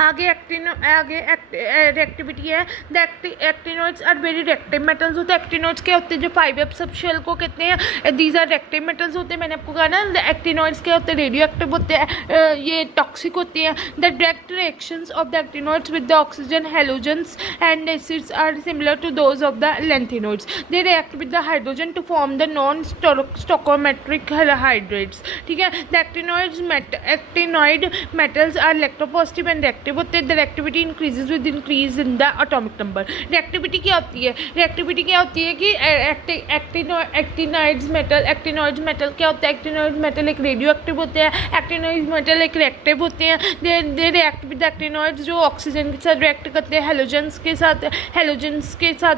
आगे रिएक्टिविटी है। The actinoids are very reactive metals होते हैं। एक्टिनोइड्स क्या होते हैं, जो 5s सब शेल को कहते हैं, दीज आर रिएक्टिव मेटल्स होते हैं। मैंने आपको कहा ना, एक्टिनोइड्स क्या होते हैं, रेडियो एक्टिव होते हैं, ये टॉक्सिक होते हैं। The direct reactions of the actinoids with the oxygen halogens and acids are similar to those of the lanthanoids. They react with the hydrogen to form the non stoichiometric hydrates. ठीक है, the actinoid metals are electropositive and reactive होते हैं। The reactivity increases with increase in the atomic number. Reactivity क्या होती है, reactivity क्या होती है कि एक्टिनोइड्स मेटल क्या होता है, एक्टिनोइड्स मेटल एक रेडियो एक्टिव होते हैं, एक्टिनोइड्स मेटल एक रिएक्टिव होते हैं। दे रिएक्ट विद एक्टिनोइड्स जो ऑक्सीजन के साथ रिएक्ट करते हैं, हेलोजेंस के साथ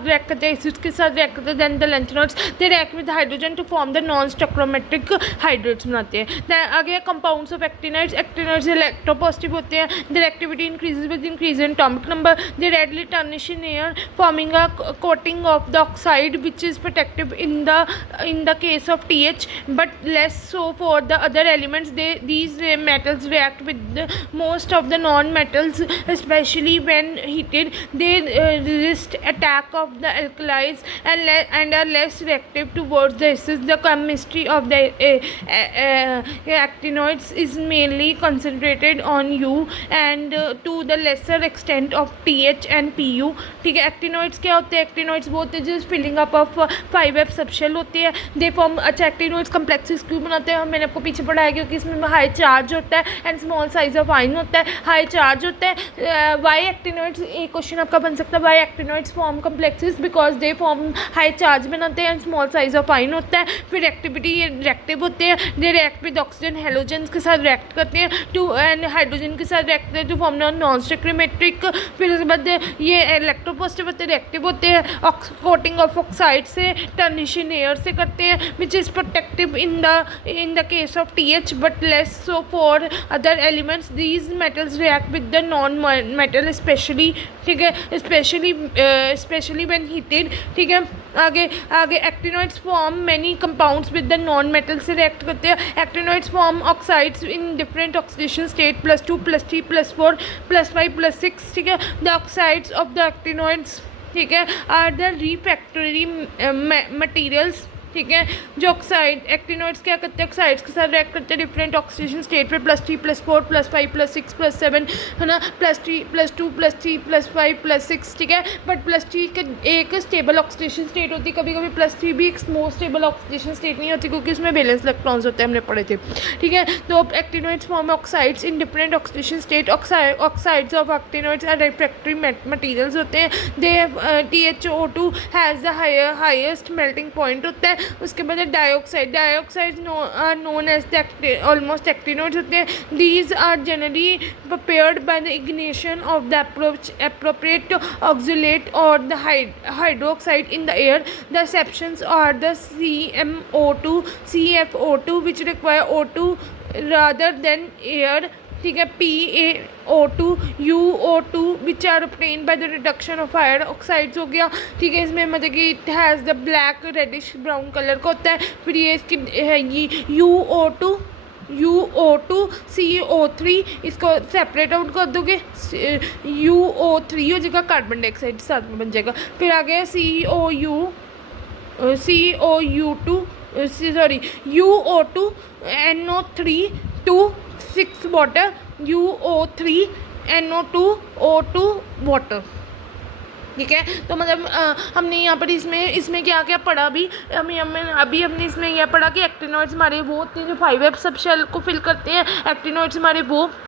रिएक्ट करते हैं, एसिड्स के साथ रिएक्ट करते हैं। Then the lanthanoids they react with hydrogen to form the non stoichiometric hydrates बनाते हैं। आगे कंपाउंड्स ऑफ एक्टिनोइड्स इलेक्ट्रोपॉजिटिव होते हैं। Their activity increases with increase in atomic number. They readily tarnish in air forming a coating of the oxide which is protective in the case of TH but less so for the other elements. These metals react with most of the non-metals, especially when heated. They resist attack of the alkalis and are less reactive towards the acids. The chemistry of the actinoids is mainly concentrated on U and to the lesser extent of TH and PU. ठीक है, actinoids क्या होते हैं, actinoids वो होते हैं जो filling up of 5s subshell होती है। दे फॉर्म, अच्छा एक्टिनोइड्स कम्प्लेक्सेस क्यों बनाते हैं, मैंने आपको पीछे पढ़ाया क्योंकि इसमें हाई चार्ज होता है and small size of ion होता है, हाई चार्ज होता है। वाई एक्टिनोइड्स, एक क्वेश्चन आपका बन सकता है, why actinoids form complexes, because they form high charge बनाते हैं and small size of ion होता है। फिर एक्टिविटी ये रिएक्टिव होते हैं। They react with oxygen halogens के साथ रिएक्ट करते हैं टू एंड हाइड्रोजन के साथ रिएक्ट करते हैं टू फॉर्म नॉन स्टोकोमेट्रिक। फिर उसके बाद ये इलेक्ट्रोपॉजिटिव होते हैं, रिएक्टिव होते हैं, कोटिंग ऑफ ऑक्साइड से, टर्निशिंग एयर से करते हैं, which is protective in the case of TH but less so for other elements. These metals react with the non-metal especially, ठीक है, especially when heated। ठीक है, आगे actinoids form many compounds with the non metal से react करते हैं। Actinoids form oxides in different oxidation state +2 +3 +4 +5 +6। ठीक है, the oxides of the actinoids, ठीक है, आर द रिफ्रैक्टरी मटीरियल्स। ठीक है, जो ऑक्साइड एक्टिनोइड्स क्या करते हैं, ऑक्साइड्स के साथ रिएक्ट करते हैं डिफरेंट ऑक्सीडेशन स्टेट पे +3 +4 +5 +6 +7, है ना, +3 +2 +3 +5 +6। ठीक है, बट +3 के एक स्टेबल ऑक्सीडेशन स्टेट होती है, कभी कभी +3 भी एक मोस्ट स्टेबल ऑक्सीडेशन स्टेट नहीं होती क्योंकि उसमें वैलेंस इलेक्ट्रॉन्स होते हैं, हमने पढ़े थे। ठीक है, तो actinoids form oxides in different oxidation state. Oxides of actinoids are refractory materials होते हैं। They THO2 has the highest melting point होता है। उसके बाद dioxide known as almost actinoids होते हैं। These are generally prepared by the ignition of the appropriate oxalate और the hydroxide in the air. The exceptions are the CMO2 CFO2 which require O2 rather than air। ठीक है, PaO2 UO2 which are obtained by the reduction of higher oxides हो गया। ठीक है, इसमें मतलब कि it has the black reddish brown colour का होता है। फिर ये इसकी है ये UO2 CO3, इसको सेपरेट आउट कर दोगे, UO3 हो जाएगा, कार्बन डाइऑक्साइड साथ में बन जाएगा। फिर आ गया UO2 NO3 2 6 water, UO3 NO2 O2 water. ठीक है, तो मतलब हमने यहाँ पर इसमें क्या क्या पढ़ा, हमने इसमें यह पढ़ा कि एक्टिनोइड्स हमारे वो होते हैं जो 5s सब शेल को फिल करते हैं। एक्टिनोइड्स हमारे वो